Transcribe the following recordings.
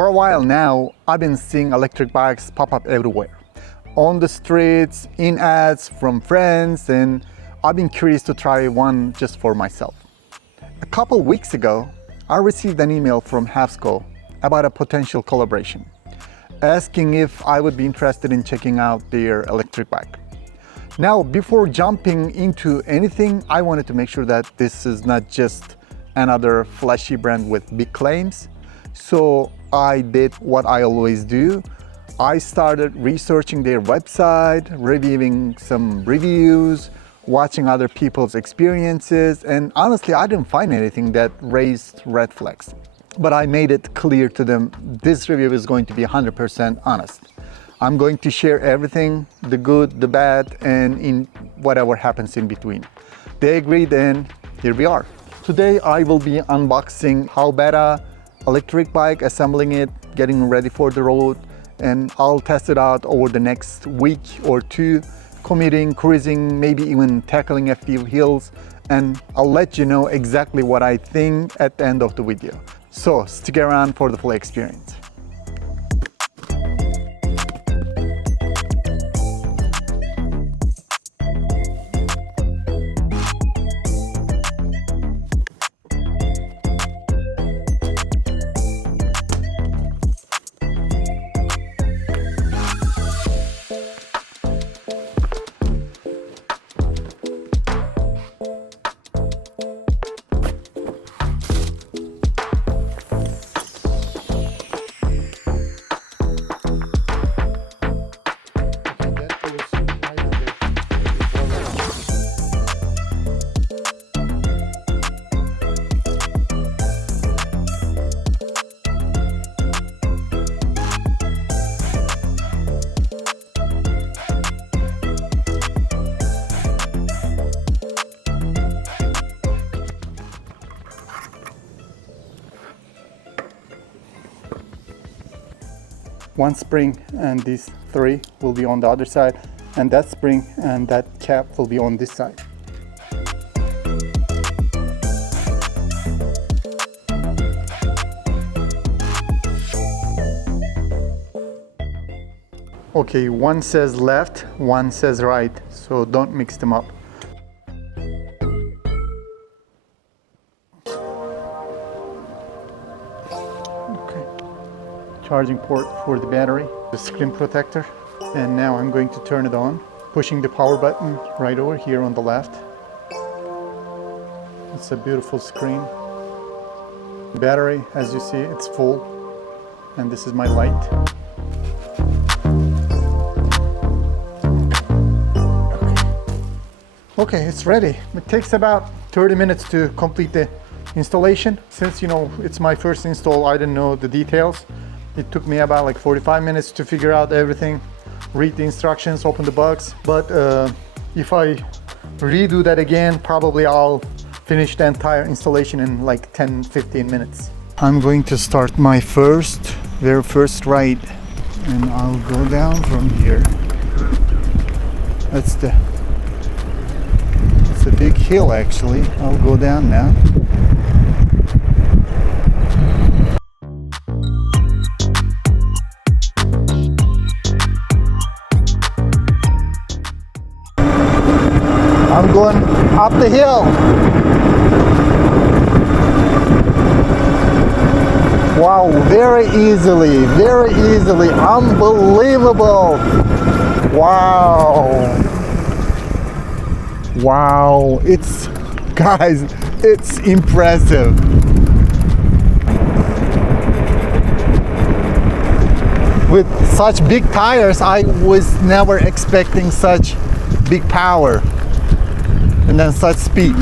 For a while now, I've been seeing electric bikes pop up everywhere. On the streets, in ads from friends, and I've been curious to try one just for myself. A couple weeks ago, I received an email from Havsco about a potential collaboration, asking if I would be interested in checking out their electric bike. Now, before jumping into anything, I wanted to make sure that this is not just another flashy brand with big claims. So I did what I always do. I started researching their website, reviewing some reviews, watching other people's experiences, and honestly, I didn't find anything that raised red flags. But I made it clear to them, this review is going to be 100% honest. I'm going to share everything, the good, the bad, and in whatever happens in between. They agreed, and here we are. Today I will be unboxing HovBeta electric bike, assembling it, getting ready for the road, and I'll test it out over the next week or two, commuting, cruising, maybe even tackling a few hills, and I'll let you know exactly what I think at the end of the video. So stick around for the full experience. One spring and these three will be on the other side, and that spring and that cap will be on this side. Okay, one says left, one says right, so don't mix them up. Charging port for the battery, the screen protector, and now I'm going to turn it on, pushing the power button right over here on the left. It's a beautiful screen. The battery, as you see, it's full, and this is my light. Okay, it's ready. It takes about 30 minutes to complete the installation. Since it's my first install, I didn't know the details. It took me about like 45 minutes to figure out everything, read the instructions, open the bugs. But if I redo that again, probably I'll finish the entire installation in like 10-15 minutes. I'm going to start my very first ride, and I'll go down from here. It's a big hill actually. I'll go down now. I'm going up the hill. Wow, very easily, unbelievable. Wow, guys, it's impressive. With such big tires, I was never expecting such big power. And then such speed.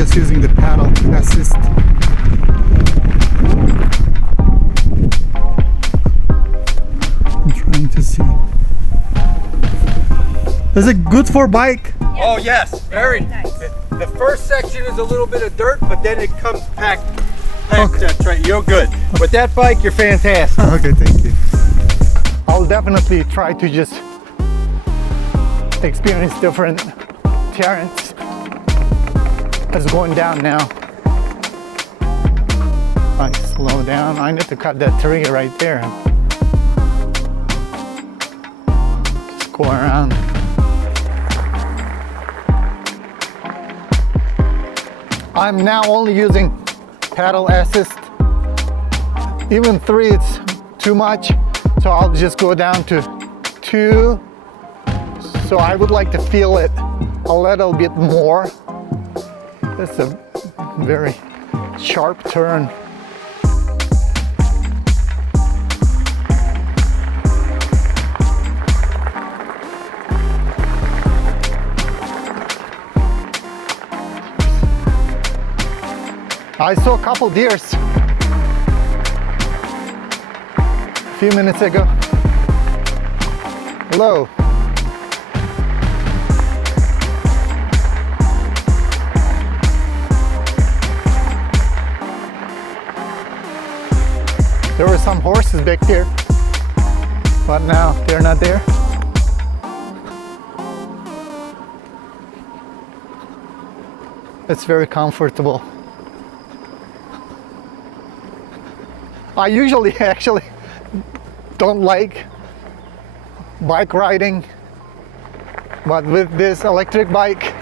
just using the paddle assist. I'm trying to see. Is it good for bike? Oh yes, very nice. The first section is a little bit of dirt, but then it comes packed. Okay. That's right, you're good. With that bike, you're fantastic. Okay, thank you. I'll definitely try to just experience different terrains. It's going down now. I slow down. I need to cut that tree right there. Just go around. I'm now only using paddle assist. Even 3 it's too much, so I'll just go down to 2. So I would like to feel it a little bit more. That's a very sharp turn. I saw a couple deers a few minutes ago. Hello. There were some horses back here, but now they're not there. It's very comfortable. I usually actually don't like bike riding, but with this electric bike,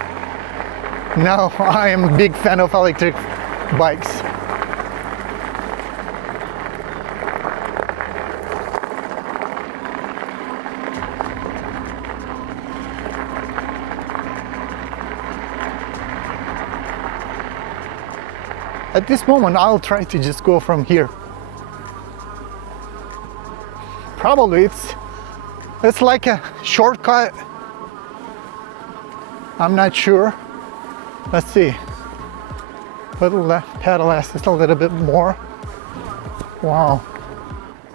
now I am a big fan of electric bikes. At this moment, I'll try to just go from here. Probably it's like a shortcut. I'm not sure. Let's see. Put the paddle assist a little bit more. Wow.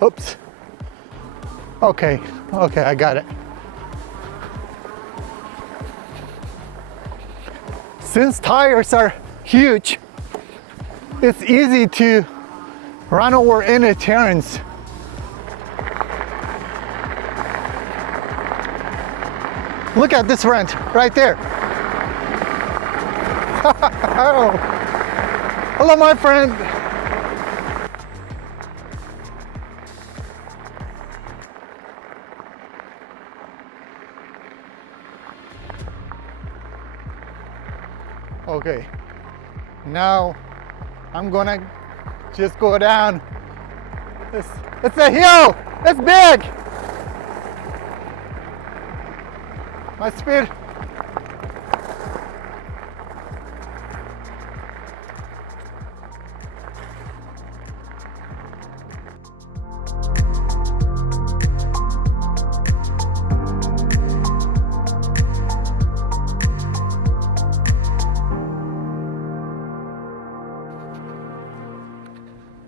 Oops. Okay, I got it. Since tires are huge, it's easy to run over any terrains. Look at this rent right there. Oh. Hello, my friend. Okay, now I'm gonna just go down. It's a hill. It's big. My speed.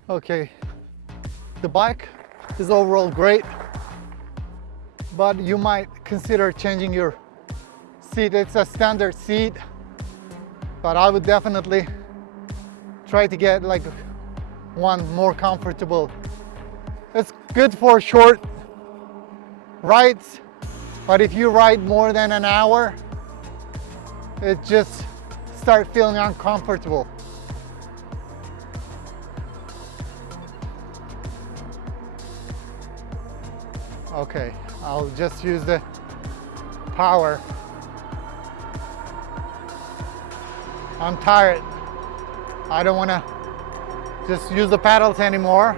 Okay, the bike is overall great, but you might consider changing your seat. It's a standard seat, but I would definitely try to get like one more comfortable. It's good for short rides, but if you ride more than an hour, it just start feeling uncomfortable. Okay, I'll just use the power. I'm tired. I don't want to just use the paddles anymore.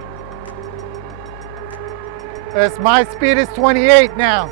My speed is 28 now.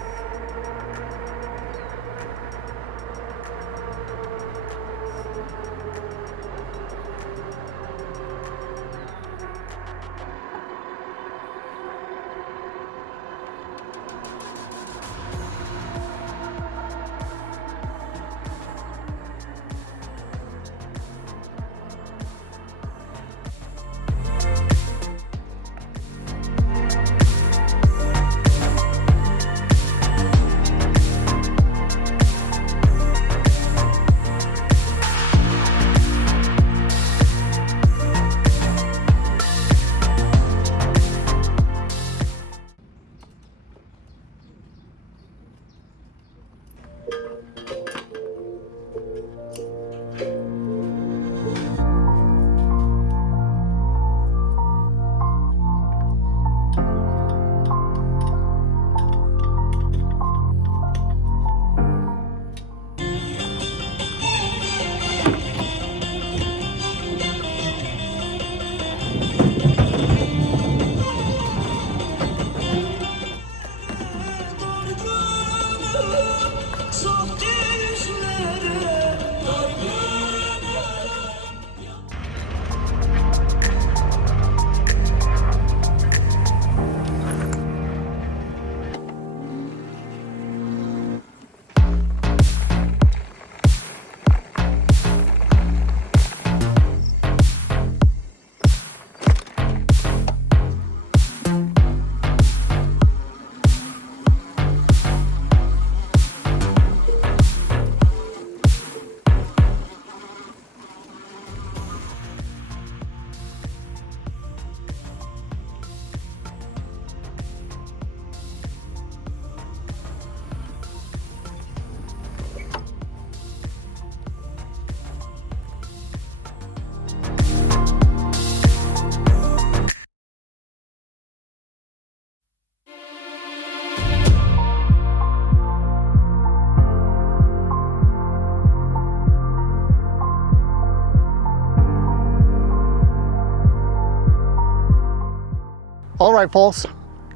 Alright folks,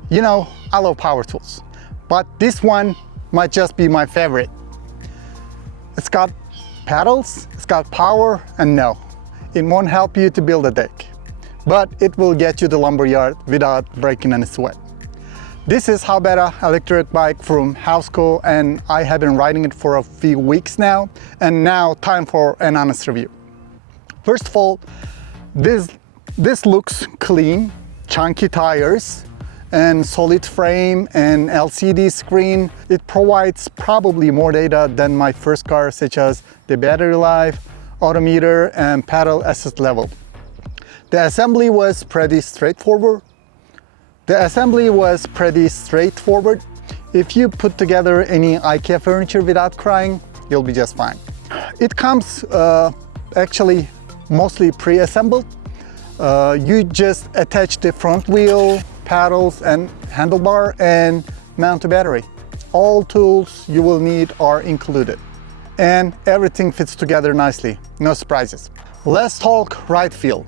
you know I love power tools, but this one might just be my favorite. It's got pedals, it's got power, and no, it won't help you to build a deck, but it will get you to the lumberyard without breaking any sweat. This is HovBeta electric bike from Havsco, and I have been riding it for a few weeks now, and now time for an honest review. First of all, this looks clean. Chunky tires and solid frame and LCD screen. It provides probably more data than my first car, such as the battery life, odometer, and pedal assist level. The assembly was pretty straightforward. If you put together any IKEA furniture without crying, you'll be just fine. It comes actually mostly pre-assembled. You just attach the front wheel, pedals, and handlebar and mount a battery. All tools you will need are included, and everything fits together nicely, no surprises. Let's talk ride feel.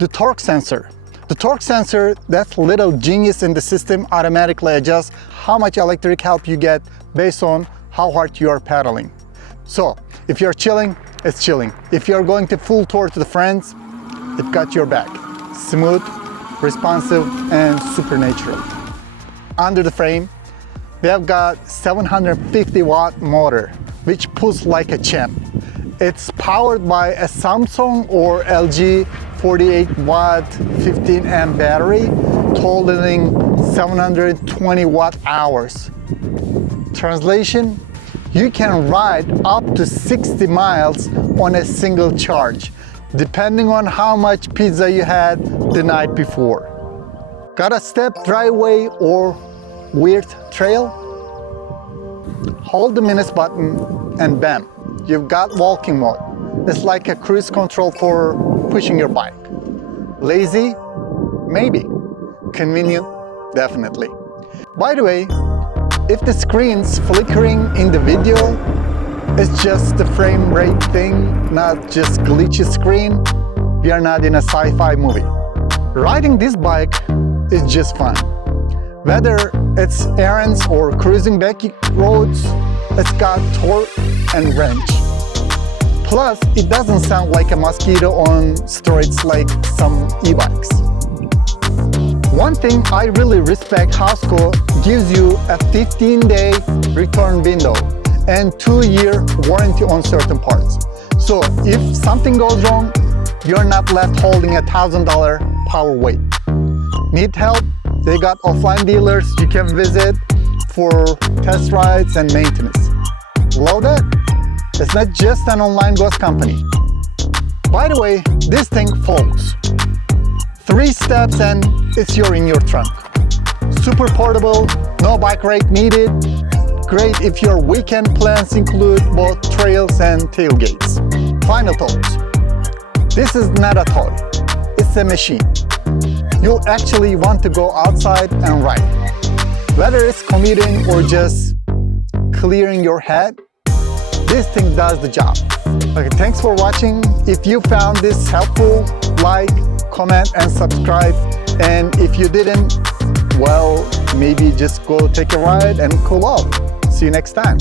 The torque sensor. That little genius in the system, automatically adjusts how much electric help you get based on how hard you are pedaling. So if you're chilling, it's chilling. If you're going to full tour to the friends, it got your back. Smooth, responsive, and supernatural. Under the frame, we have got 750 watt motor, which pulls like a champ. It's powered by a Samsung or LG 48 watt 15 amp battery, totaling 720 watt hours. Translation, you can ride up to 60 miles on a single charge, depending on how much pizza you had the night before. Got a step driveway or weird trail? Hold the minus button and bam, you've got walking mode. It's like a cruise control for pushing your bike. Lazy? Maybe. Convenient? Definitely. By the way, if the screen's flickering in the video, it's just the frame rate thing, not just glitchy screen. We are not in a sci-fi movie. Riding this bike is just fun. Whether it's errands or cruising back roads, it's got torque and range. Plus, it doesn't sound like a mosquito on steroids like some e-bikes. One thing I really respect, HOVSCO gives you a 15-day return window and 2-year warranty on certain parts. So if something goes wrong, you're not left holding a $1,000 power weight. Need help? They got offline dealers you can visit for test rides and maintenance. Love that? It's not just an online ghost company. By the way, this thing folds. 3 steps and it's in your trunk. Super portable, no bike rack needed. Great if your weekend plans include both trails and tailgates. Final thoughts. This is not a toy, it's a machine. You'll actually want to go outside and ride. Whether it's commuting or just clearing your head, this thing does the job. Okay, thanks for watching. If you found this helpful, like, comment, and subscribe. And if you didn't, well, maybe just go take a ride and cool off. See you next time.